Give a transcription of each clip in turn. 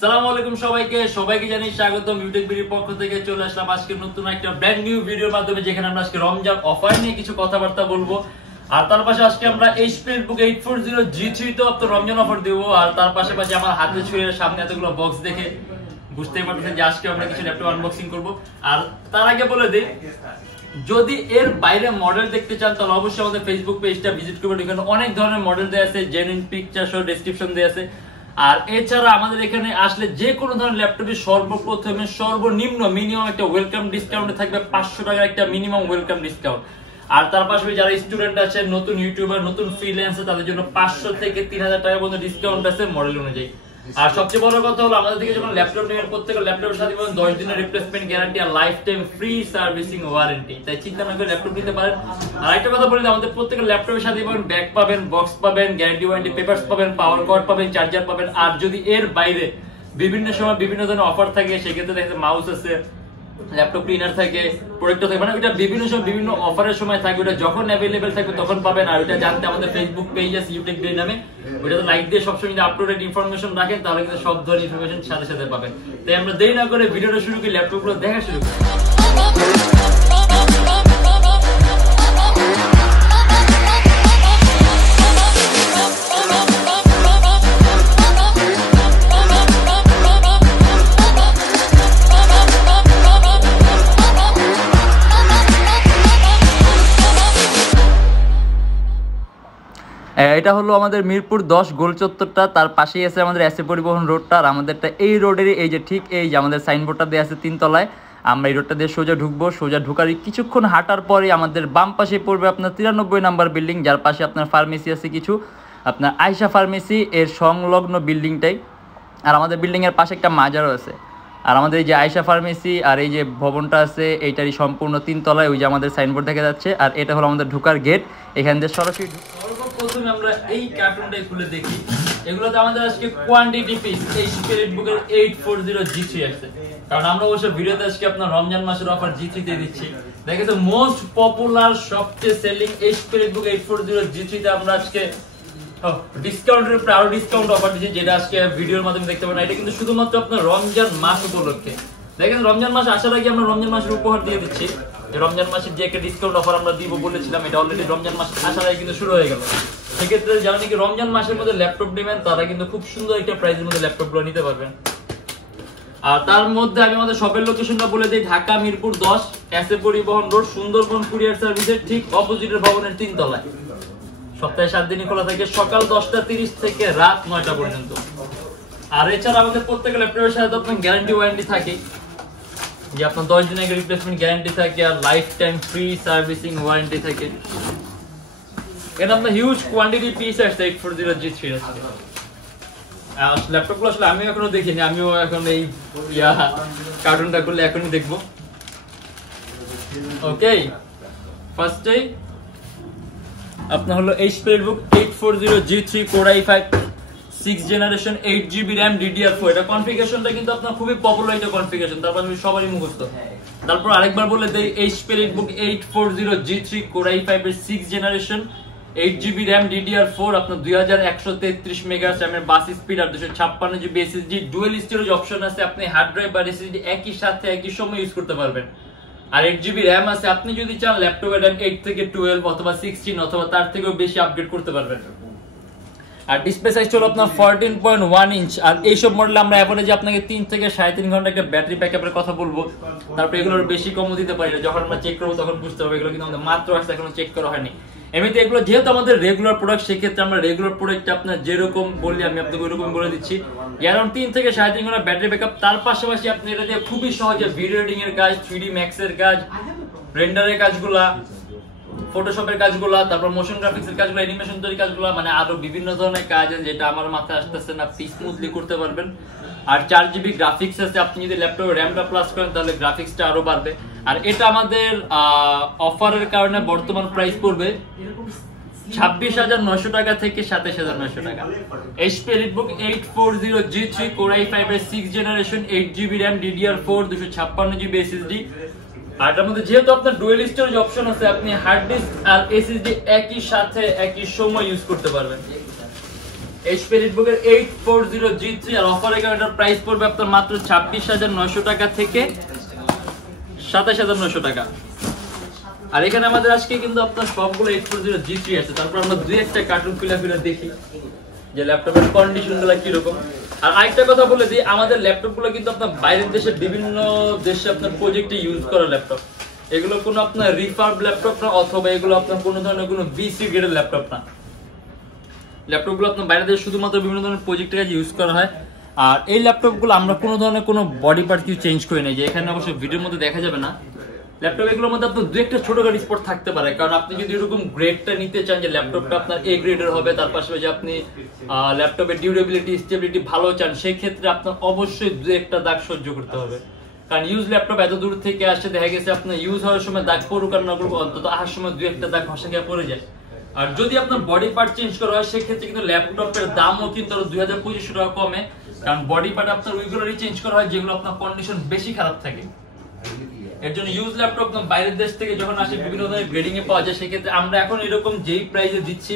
আসসালামু আলাইকুম সবাইকে জানাই স্বাগতম ইউটেকবিডির পক্ষ থেকে চলে আসলাম আজকে নতুন একটা ব্র্যান্ড নিউ ভিডিওর মাধ্যমে যেখানে আমরা আজকে রমজান অফার নিয়ে কিছু কথাবার্তা বলবো। আর তার পাশে আজকে আমরা HPLbook 840 G3 তো আপনাদের রমজান অফার দেব। আর তার পাশাপাশি আমার হাতে ছুঁয়ে সামনে এতগুলো বক্স দেখে বুঝতেই পারতেছেন যে আজকে আমরা কিছু ল্যাপটপ আনবক্সিং করব। আর তার আগে বলে দিই, যদি এর বাইরে মডেল দেখতে চান তাহলে অবশ্যই আমাদের ফেসবুক পেজটা ভিজিট করবেন। এখানে অনেক ধরনের মডেল দেয়া আছে, জেনুইন পিকচার সহ ডেসক্রিপশন দেয়া আছে। আর এছাড়া আমাদের এখানে আসলে যে কোনো ধরনের ল্যাপটপে সর্বপ্রথমে সর্বনিম্ন মিনিমাম একটা ওয়েলকাম ডিসকাউন্ট থাকবে, 500 টাকার একটা মিনিমাম ওয়েলকাম ডিসকাউন্ট। আর তার পাশাপাশি যারা স্টুডেন্ট আছে, নতুন ইউটিউবার, নতুন ফ্রিল্যান্সার, তাদের জন্য 500 থেকে 3000 টাকা পর্যন্ত ডিসকাউন্ট আছে মডেল অনুযায়ী। আর সবচেয়ে বড় কথা হলো আমাদের থেকে যখন ল্যাপটপ নেবেন প্রত্যেকটা ল্যাপটপের সাথে 10 দিনের রিপ্লেসমেন্ট গ্যারান্টি আর lifetime free servicing warranty. তাই চিন্তা না করে ল্যাপটপ নিতে পারেন। আর একটা কথা বলি, আমাদের প্রত্যেকটা ল্যাপটপের সাথে পাবেন ব্যাগ পাবেন, বক্স পাবেন, গ্যারান্টি ওয়ারেন্টি পেপারস পাবেন, পাওয়ার কর্ড পাবেন, চার্জার পাবেন। আর যদি এর বাইরে বিভিন্ন সময় বিভিন্ন ধরনের অফার থাকে, সেক্ষেত্রে দেখা যায় মাউস আছে, ল্যাপটপ ক্লিনার থাকে, প্রোডাক্ট থাকে, মানে ওটা বিভিন্ন সময় বিভিন্ন অফারের সময় থাকে, ওটা যখন অ্যাভেলেবেল থাকবে তখন পাবেন। আর ওটা জানতে আমাদের ফেসবুক পেজ আছে Youtechbd নামে, ওটাতে লাইক দিয়ে সবসময় যদি আপডেটেড ইনফরমেশন রাখেন তাহলে কিন্তু সব ধরনের ইনফরমেশন সাথে সাথে পাবেন। তাই আমরা দেরি না করে ভিডিওটা শুরু করি, ল্যাপটপগুলো দেখা শুরু করি। এটা হলো আমাদের মিরপুর 10 গোল চত্বরটা, তার পাশেই আছে আমাদের পরিবহন রোডটা। আর আমাদেরটা এই রোডেরই এই যে ঠিক এই যে আমাদের সাইনবোর্ডটা দেওয়া আছে 3 তলায়। আমরা এই রোডটা দিয়ে সোজা ঢুকবো, সোজা ঢুকার কিছুক্ষণ হাঁটার পরে আমাদের বাম পাশে পড়বে আপনার 93 নাম্বার বিল্ডিং, যার পাশে আপনার ফার্মেসি আছে কিছু, আপনার আয়শা ফার্মেসি এর সংলগ্ন বিল্ডিংটাই। আর আমাদের বিল্ডিংয়ের পাশে একটা মাজারও আছে। আর আমাদের এই যে আয়শা ফার্মেসি আর এই যে ভবনটা আছে এইটারই সম্পূর্ণ 3 তলায়, ওই যে আমাদের সাইনবোর্ড দেখা যাচ্ছে। আর এটা হলো আমাদের ঢোকার গেট, এখান দিয়ে সরাসরি। প্রথমে আমরা এই কার্টুনটাই খুলে দেখি। এগুলোতে আমাদের আজকে কোয়ান্টিটি পিস HPLbook 840 G3 আছে, কারণ আমরা অবশ্য ভিডিওতে আজকে আপনার রমজান মাসের অফার G3 তে দিচ্ছি। দেখেন তো মোস্ট পপুলার সবচেয়ে সেলিং HPLbook 840 G3 তে আমরা আজকে ডিসকাউন্টের উপরে আরো ডিসকাউন্ট অফার দিচ্ছি, যেটা আজকে ভিডিওর মাধ্যমে দেখতে পাবেন। এটা কিন্তু শুধুমাত্র আপনার রমজান মাস উপলক্ষে। দেখেন রমজান মাস আসার আগে আমরা রমজান মাসের উপহার দিয়ে দিচ্ছি। রমজান মাসের যে একটা ডিসকাউন্ট অফার আমরা দিব বলেছিলাম, এটা অলরেডি রমজান মাস আসার আগে কিন্তু শুরু হয়ে গেল। সেক্ষেত্রে যারা নাকি রমজান মাসের মধ্যে ল্যাপটপ নেবেন তারা কিন্তু খুব সুন্দর একটা প্রাইসের মধ্যে ল্যাপটপগুলো নিতে পারবেন। আর তার মধ্যে আমি আমাদের শপের লোকেশনটা বলে দিই, ঢাকা মিরপুর 10 পরিবহন রোড, সুন্দরবন কুরিয়ার সার্ভিসের ঠিক অপোজিটের ভবনের 3 তলায়। সপ্তাহে 7 দিনই খোলা থাকে, সকাল 10:30 থেকে রাত 9টা পর্যন্ত। আর এছাড়া আমাদের প্রত্যেকটা ল্যাপটপের সাথে আপনার গ্যারান্টি ওয়ারেন্টি থাকে, যে আপনার 10 দিনের রিপ্লেসমেন্ট গ্যারান্টি থাকে আর lifetime free servicing warranty থাকে। এটা আপনার হিউজ কোয়ান্টিটি পিস আছে 840 G3 আছে। আর ল্যাপটপগুলো আসলে আমিও এখনো দেখিনি, আমিও এখন এই কার্টুনটা করলে এখনই দেখবো। ওকে, ফার্স্টেই আপনার হলো HPLbook 840 G3 Core i5 6th generation 8GB RAM DDR4। এটা কনফিগারেশনটা কিন্তু আপনার খুবই পপুলার একটা কনফিগারেশন, তারপর সবারই মুখস্থ। তারপর আরেকবার বলে দেই, HPLbook 840 G3 Core i5 এর 6th generation 8GB RAM DDR4, আপনার 2133 মেগাহার্টজ RAM এর বাস স্পিড আর 256GB SSD, dual storage option আছে। আপনি হার্ড ড্রাইভ আর SSD একই সাথে একই সময় ইউজ করতে পারবেন। আর 8GB RAM আছে, আপনি যদি চান ল্যাপটপের RAM 8 থেকে 12 অথবা 16 অথবা তার থেকেও বেশি আপগ্রেড করতে পারবেন। আর ডিসপ্লে সাইজ হলো আপনার 14.1 ইঞ্চ। আর এইসব মডেলে আমরা এভারেজে আপনাকে 3 থেকে 3.5 ঘন্টা একটা ব্যাটারি ব্যাকআপের কথা বলবো। তারপর এগুলোর বেশি কমও দিতে পারি না, যখন আমরা চেক করবো তখন বুঝতে হবে। এগুলো কিন্তু আমাদের মাত্র আসছে, এখনো চেক করা হয়নি। এমনিতে এগুলো যেহেতু আমাদের রেগুলার প্রোডাক্ট, সেক্ষেত্রে আমরা রেগুলার প্রোডাক্ট আপনার যেরকম বললি আমি আপনাকে ওইরকম বলে দিচ্ছি। অ্যারাউন্ড 3 থেকে 3.5 ঘন্টা ব্যাটারি ব্যাকআপ। তার পাশাপাশি আপনি এটা দিয়ে খুবই সহজে ভিডিও এডিটিং এর কাজ, 3D Max এর কাজ, রেন্ডারের কাজগুলা, ফটোশপের কাজগুলা, তারপর মোশন গ্রাফিক্স এর কাজগুলো, অ্যানিমেশন তৈরির কাজগুলো, মানে আরো বিভিন্ন ধরনের কাজ আছে যেটা আমার মাথায় আসতেছে না, আপনি স্মুথলি করতে পারবেন। আর 4GB গ্রাফিক্স আছে, আপনি যদি ল্যাপটপে র্যামটা প্লাস করেন তাহলে গ্রাফিক্সটা আরো বাড়বে। আর এটা আমাদের অফারের কারণে বর্তমান প্রাইস পড়বে 26,900 টাকা থেকে 27,900 টাকা। HPLbook 840 G3 Core i5 এর 6th generation 8GB RAM DDR4 256GB SSD। আর এটার মধ্যে যেহেতু আপনার ডুয়াল স্টোরেজ অপশন আছে, আপনি হার্ড ডিস্ক আর এসএসডি একই সাথে একই সময় ইউজ করতে পারবেন। HP EliteBook এর 840G3 আর অফারে এটার প্রাইস পড়বে আপনার মাত্র 26,900 টাকা থেকে 27,900 টাকা। আর এখানে আমাদের আজকে কিন্তু আপনার সবগুলো 840G3 আছে। তারপর আমরা দুই একটা কার্টুন ফিলা দেখি যে ল্যাপটপের কন্ডিশনগুলো কি রকম। আর আরেকটা কথা বলে দিই, আমাদের ল্যাপটপগুলো কিন্তু আপনার বাইরের দেশে বিভিন্ন দেশে আপনার প্রজেক্টে ইউজ করা ল্যাপটপ। এগুলো কোনো আপনার রিফার্ব ল্যাপটপ না, অথবা এগুলো আপনার কোনো ধরনের কোনো বিসি গ্রেডের ল্যাপটপ না। ল্যাপটপগুলো আপনার বাইরে দেশে শুধুমাত্র বিভিন্ন ধরনের প্রজেক্টে কাজে ইউজ করা হয়। আর এই ল্যাপটপগুলো আমরা কোনো ধরনের কোনো বডি পার্ট কিছু চেঞ্জ করি না, যে এখানে অবশ্যই ভিডিওর মধ্যে দেখা যাবে না। ল্যাপটপ এগুলোর মধ্যে আপনার দু একটা ছোটখাটো স্পট থাকতে পারে, কারণ আপনি যদি এরকম গ্রেডটা নিতে চান যে ল্যাপটপটা আপনার এ গ্রেডের হবে, তার পাশাপাশি আপনি ল্যাপটপের ডিউরেবিলিটি স্টেবিলিটি ভালো চান, সেই ক্ষেত্রে আপনার অবশ্যই দু একটা দাগ সহ্য করতে হবে। কারণ ইউজ ল্যাপটপ এত দূর থেকে আসছে, দেখা গেছে আপনার ইউজ হওয়ার সময় দাগ পড়ুক আর না করুক, অন্তত আসার সময় দু একটা দাগ ঘষা গিয়ে পড়ে যায়। আর যদি আপনার বডি পার্ট চেঞ্জ করা হয়, সেক্ষেত্রে কিন্তু ল্যাপটপের দামও কিন্তু 2,500 টাকা কমে, কারণ বডি পার্ট আপনার ওইগুলোরই চেঞ্জ করা হয় যেগুলো আপনার কন্ডিশন বেশি খারাপ থাকে। এর জন্য ইউজ ল্যাপটপ বাইরের দেশ থেকে যখন আসে বিভিন্ন ধরনের গ্রেডিং এ পাওয়া যায়, সেক্ষেত্রে আমরা এখন এরকম যেই প্রাইসে দিচ্ছি,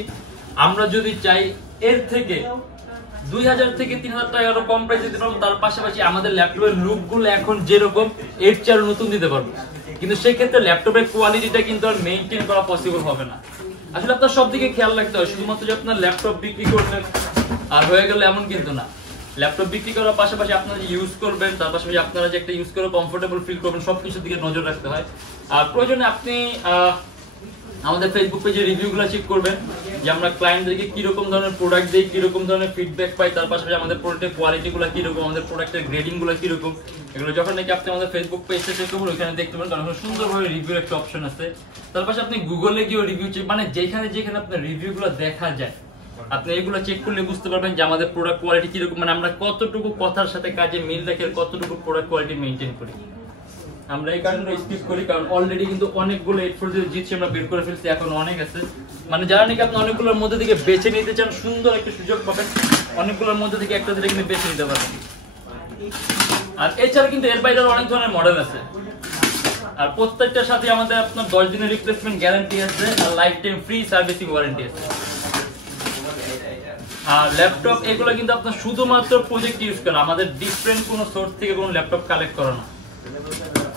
আমরা যদি চাই এর থেকে 2,000 থেকে 3,000 টাকা আরো কম প্রাইসে দিতে পারবো। তার পাশাপাশি আমাদের ল্যাপটপের লুকগুলো এখন যেরকম এর চেয়ে আরো নতুন দিতে পারবো, কিন্তু সেক্ষেত্রে ল্যাপটপের কোয়ালিটিটা কিন্তু আর মেইনটেইন করা পসিবল হবে না। আসলে আপনার সব দিকে খেয়াল রাখতে হয়, শুধুমাত্র যে আপনার ল্যাপটপ বিক্রি করলেন আর হয়ে গেল এমন কিন্তু না। ল্যাপটপ বিক্রি করার পাশাপাশি আপনারা যে ইউজ করবেন, তার পাশাপাশি আপনারা যে একটা ইউজ করে কমফোর্টেবল ফিল করবেন, সবকিছুর দিকে নজর রাখতে হয়। আর প্রয়োজনে আপনি আমাদের ফেসবুক পেজে রিভিউগুলো চেক করবেন, যে আমরা ক্লায়েন্টদেরকে কিরকম ধরনের প্রোডাক্ট দিই, কিরকম ধরনের ফিডব্যাক পাই, তার পাশাপাশি আমাদের প্রোডাক্টের কোয়ালিটিগুলো কিরকম, আমাদের প্রোডাক্টের গ্রেডিংগুলো কিরকম, এগুলো যখন নাকি আপনি আমাদের ফেসবুক পেজটা চেক করবেন ওখানে দেখতে পারেন, কারণ সুন্দরভাবে রিভিউর একটা অপশন আছে। তার পাশে আপনি গুগলে গিয়েও রিভিউ চেক, মানে যেখানে যেখানে আপনার রিভিউগুলো দেখা যায়, আপনি এগুলো চেক করলে বুঝতে পারবেন যে আমাদের প্রোডাক্ট কোয়ালিটি কিরকম, মানে আমরা কতটুকু কথার সাথে কাজে মিল রেখে কতটুকু প্রোডাক্ট কোয়ালিটি মেইনটেইন করি। আমরা এই কারণে স্কিপ করি, কারণ অলরেডি কিন্তু অনেকগুলো 840G3 আমরা বের করে ফেলছি, এখন অনেক আছে। মানে যারা নাকি আপনি অনেকগুলোর মধ্যে থেকে বেছে নিতে চান, সুন্দর একটা সুযোগ পাবেন, অনেকগুলোর মধ্যে থেকে একটা দিলে কিন্তু বেছে নিতে পারবেন। আর এছাড়া কিন্তু এর বাইরে অনেক ধরনের মডেল আছে, আর প্রত্যেকটার সাথে আমাদের আপনার 10 দিনের রিপ্লেসমেন্ট গ্যারান্টি আছে, আর lifetime free servicing warranty আছে। আর ল্যাপটপ এগুলো কিন্তু আপনার শুধুমাত্র প্রজেক্ট ইউজ করা, আমাদের ডিফারেন্ট কোনো সোর্স থেকে কোনো ল্যাপটপ কালেক্ট করা না।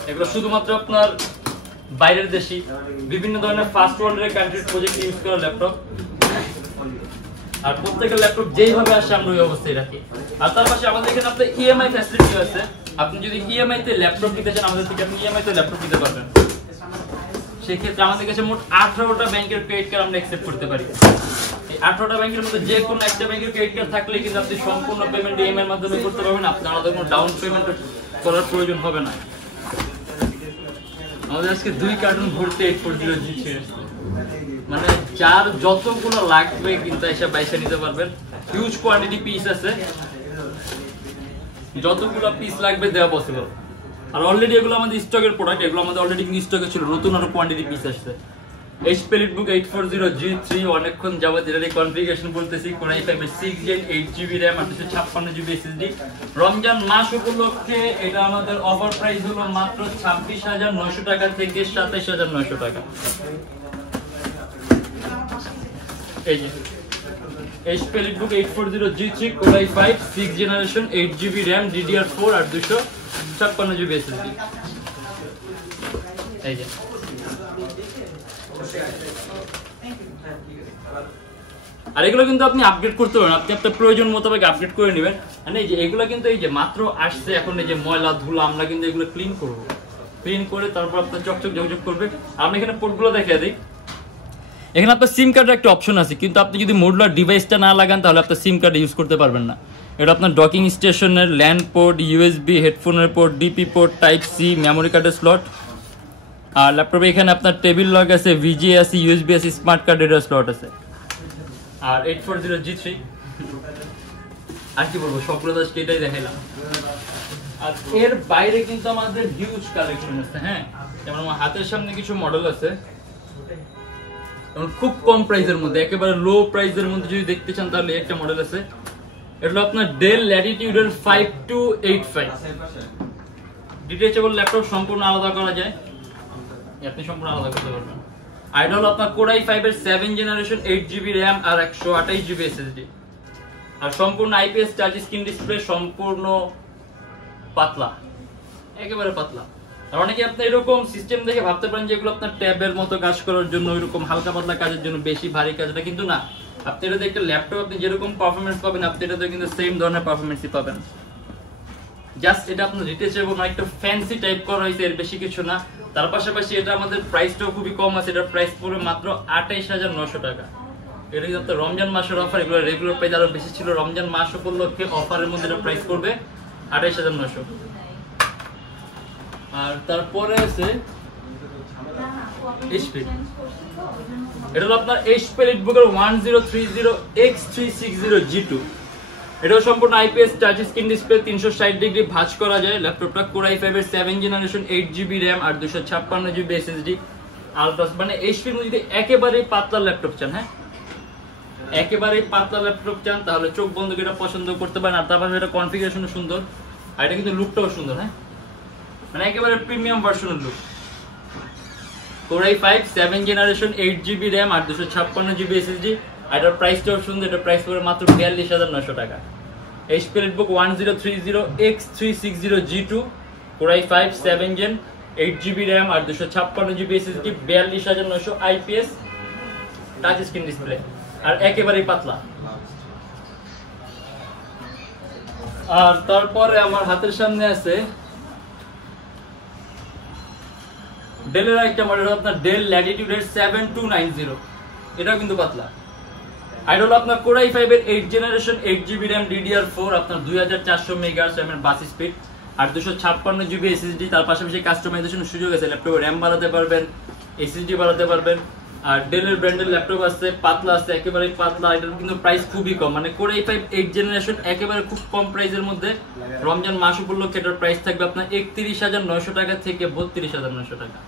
এগুলো শুধুমাত্র আপনার বাইরের দেশি বিভিন্ন ধরনের ফার্স্ট ওয়ার্ল্ডের কান্ট্রির প্রজেক্ট ইউজ করা ল্যাপটপ। আর প্রত্যেকটা ল্যাপটপ যেইভাবে আসে আমরা ওই অবস্থায় রাখি। আর তার পাশে আমাদের এখানে আপনার ইএমআই ফ্যাসিলিটি আছে, আপনি যদি ইএমআই তে ল্যাপটপ নিতে চান আমাদের থেকে আপনি ইএমআই তে ল্যাপটপ নিতে পারবেন। সেক্ষেত্রে আমাদের কাছে মোট 18টা ব্যাংকের ক্রেডিট কার্ড আমরা অ্যাকসেপ্ট করতে পারি। এই 18টা ব্যাংকের মধ্যে যে কোনো একটা ব্যাংকের ক্রেডিট কার্ড থাকলে কিন্তু আপনি সম্পূর্ণ পেমেন্ট ইএমআই এর মাধ্যমে করতে পারবেন, আপনার আলাদা কোনো ডাউন পেমেন্ট করার প্রয়োজন হবে না। আমাদের আজকে 2 কার্টুন ভর্তি 840G3 মানে যার যতগুলো লাগবে কিন্তু এসে বাইসা নিতে পারবেন। হিউজ কোয়ান্টিটি পিস আছে, যতগুলো পিস লাগবে দেওয়া পসিবল। আর অলরেডি এগুলো আমাদের স্টকের প্রোডাক্ট, এগুলো আমাদের অলরেডি কিন্তু স্টকে ছিল, নতুন আরো কোয়ান্টিটি পিস আসছে। HP EliteBook 840G3 অনেকক্ষণ যাবত এটার কনফিগারেশন বলতেছি, Core i5 এর 6 Gen 8GB RAM আর 256GB SSD। রমজান মাস উপলক্ষে এটা আমাদের অফার প্রাইস হলো মাত্র 26,900 টাকা থেকে 27,900 টাকা। এই যে HP EliteBook 840G3 Core i5 6 generation 8GB RAM DDR4 আর 256GB SSD। এই যে আর এগুলো কিন্তু আপনি আপডেট করতে পারেন, আপনি আপনার প্রয়োজন মোতাবেক আপডেট করে নেবেন। মানে এই যে এগুলো কিন্তু এই যে মাত্র আসছে, এখন এই যে ময়লা ধুলা আমরা কিন্তু এগুলো ক্লিন করব, ক্লিন করে তারপর আপনার চকচক ঝকঝক করবে। আমি এখানে পোর্টগুলো দেখিয়ে দিই। এখানে আপনার সিম কার্ডের একটা অপশন আছে, কিন্তু আপনি যদি মডুলার ডিভাইসটা না লাগান তাহলে আপনার সিম কার্ড ইউজ করতে পারবেন না। এটা আপনার ডকিং স্টেশনের ল্যান্ড পোর্ট, ইউএসবি, হেডফোনের port, DP port, type C, memory কার্ডের স্লট। আর ল্যাপটপে এখানে আপনার টেবিল লক আছে, ভিজিএ আছে, ইউএসবি আছে, স্মার্ট কার্ডের স্লট আছে। আর 840G3 আর কি বলবো, সবগুলো আজকে এটাই দেখাইলাম। আর এর বাইরে কিন্তু আমাদের হিউজ কালেকশন আছে। হ্যাঁ, যেমন আমার হাতের সামনে কিছু মডেল আছে, যেমন খুব কম প্রাইসের মধ্যে, একেবারে লো প্রাইসের মধ্যে যদি দেখতে চান তাহলে একটা মডেল আছে। এটা আপনার ডেল ল্যাটিটিউডের 5285 ডিটেচেবল ল্যাপটপ, সম্পূর্ণ আলাদা করা যায়, আপনি সম্পূর্ণ আলাদা করতে পারবেন। আইডল আপনার Core i5 এর 7 জেনারেশন 8GB RAM আর 128GB SSD। আর সম্পূর্ণ আইপিএস টাচ স্ক্রিন ডিসপ্লে, সম্পূর্ণ পাতলা, একেবারে পাতলা। আর অনেকে আপনি এরকম সিস্টেম দেখে ভাবতে পারেন যে এগুলো আপনার ট্যাবের মতো কাজ করার জন্য, এরকম হালকা পাতলা কাজের জন্য, বেশি ভারী কাজটা কিন্তু না। আপনি এটাতে একটা ল্যাপটপ আপনি যেরকম পারফরমেন্স পাবেন আপনি এটাতে কিন্তু সেম ধরনের পারফরমেন্সই পাবেন। জাস্ট এটা আপনার রিটেচেবল, একটা ফ্যান্সি টাইপ করা হয়েছে, এর বেশি কিছু না। তার পাশাপাশি এটা আমাদের প্রাইসটাও খুবই কম আছে, এটার প্রাইস পড়বে মাত্র 28,900 টাকা। এটা কিন্তু আপনার রমজান মাসের অফার, এগুলো রেগুলার প্রাইস আরো বেশি ছিল, রমজান মাস উপলক্ষে অফারের মধ্যে এটা প্রাইস পড়বে 28,900। আর তারপরে আছে এইচপি, এটা হলো আপনার এইচপি এলিটবুকের 1030X360G2। এটাও সম্পূর্ণ IPS touch screen display, 360 degree ভাঁজ করা যায়। ল্যাপটপটা Core i5 এর 7 জেনারেশন, 8GB RAM আর 256GB SSD আলট্রাস। মানে এইচপি এর মধ্যে একেবারে পাতলা ল্যাপটপ চান, হ্যাঁ একেবারে পাতলা ল্যাপটপ চান তাহলে চোখ বন্ধ করে এটা পছন্দ করতে পারেন। আর তারপরে এটা কনফিগারেশনও সুন্দর, আর এটা কিন্তু লুকটাও সুন্দর, হ্যাঁ মানে একেবারে প্রিমিয়াম ভার্সনের look. Core i5 7 generation, 8GB RAM আর 256GB SSD। আর এটার প্রাইসটাও সুন্দর, এটা প্রাইস পড়বে মাত্র 42,900 টাকা। HP EliteBook 1030X360G2, Core i5 7 Gen, 8GB RAM আর 256GB SSD, 42,900, IPS touch screen display আর একেবারেই পাতলা। আর তারপরে আমার হাতের সামনে আছে ডেলের একটা মডেল, আপনার ডেল ল্যাটিটিউড 7290, এটাও কিন্তু পাতলা। আর হলো আপনার Core i5 এর 8 জেনারেশন, 8GB RAM DDR4, আপনার 2400 মেগাহার্টজ এর বাস স্পিড আর 256GB SSD। তার পাশাপাশি কাস্টমাইজেশনের সুযোগ আছে, ল্যাপটপে RAM বাড়াতে পারবেন, SSD বাড়াতে পারবেন। আর ডেলের ব্র্যান্ডের ল্যাপটপ আছে, পাতলা আছে, একেবারে পাতলা। এটার কিন্তু প্রাইস খুবই কম, মানে Core i5 8 জেনারেশন একেবারে খুব কম প্রাইসের মধ্যে। রমজান মাস উপলক্ষে এটার প্রাইস থাকবে আপনার 31,900 টাকা থেকে 32,900 টাকা।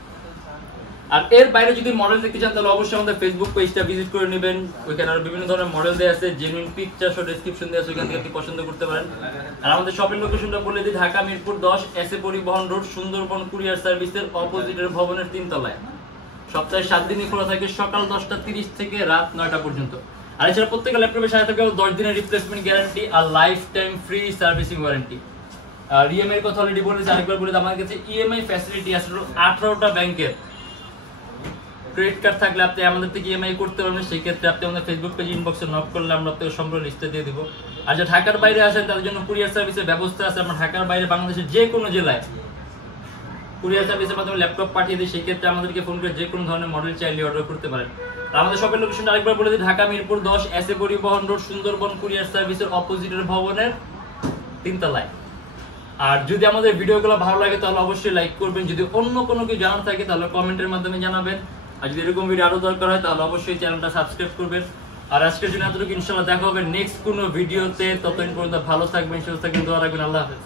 আর এর বাইরে যদি মডেল দেখতে চান তাহলে অবশ্যই আমাদের ফেসবুক পেজটা ভিজিট করে নেবেন, ওইখানে আরো বিভিন্ন ধরনের মডেল দেওয়া আছে, জেনুইন পিকচার সহ ডেসক্রিপশন দেওয়া আছে, ওইখান থেকে আপনি পছন্দ করতে পারেন। আর আমাদের শপিং লোকেশনটা বলে দিই, ঢাকা মিরপুর 10 এসএ পরিবহন রোড, সুন্দরবন কুরিয়ার সার্ভিসের অপোজিটের ভবনের 3 তলায়। সপ্তাহে 7 দিনই খোলা থাকে, সকাল 10টা 30 থেকে রাত 9টা পর্যন্ত। আর এছাড়া প্রত্যেকটা ল্যাপটপের সাথে থাকে 10 দিনের রিপ্লেসমেন্ট গ্যারান্টি আর lifetime free servicing warranty. আর ইএমআই এর কথা অলরেডি বলেছি, আরেকবার বলে দিই, আমাদের কাছে ইএমআই ফ্যাসিলিটি আছে 18টা ব্যাংকের। ক্রেডিট কার্ড থাকলে আপনি আমাদের থেকে ইএমআই করতে পারবেন, সেই ক্ষেত্রে আপনি আমাদের ফেসবুক পেজ ইনবক্সে নক করলে আমরা আপনাকে সম্পূর্ণ লিস্টে দিয়ে দিব। আর যারা ঢাকার বাইরে আসেন তাদের জন্য কুরিয়ার সার্ভিসের ব্যবস্থা আছে, আমরা ঢাকার বাইরে বাংলাদেশের যে কোনো জেলায় কুরিয়ার সার্ভিসের মাধ্যমে ল্যাপটপ পাঠিয়ে দিই, সেই ক্ষেত্রে আমাদেরকে ফোন করে যে কোনো ধরনের মডেল চাইলে অর্ডার করতে পারেন। আর আমাদের শপের লোকেশনটা আরেকবার বলে দিই, ঢাকা মিরপুর 10 এসএ পরিবহন রোড, সুন্দরবন কুরিয়ার সার্ভিসের অপোজিটের ভবনের 3 তলায়। আর যদি আমাদের ভিডিওগুলো ভালো লাগে তাহলে অবশ্যই লাইক করবেন, যদি অন্য কোনো কিছু জানার থাকে তাহলে কমেন্টের মাধ্যমে জানাবেন। আর যদি এরকম ভিডিও আরো দরকার হয় তাহলে অবশ্যই চ্যানেলটা সাবস্ক্রাইব করবেন। আর আজকের জন্য এতটুকু, ইনশাআল্লাহ দেখা হবে নেক্সট কোনো ভিডিওতে। ততদিন পর্যন্ত ভালো থাকবেন, সুস্থ থাকবেন, দোয়া রাখবেন। আল্লাহ হাফেজ।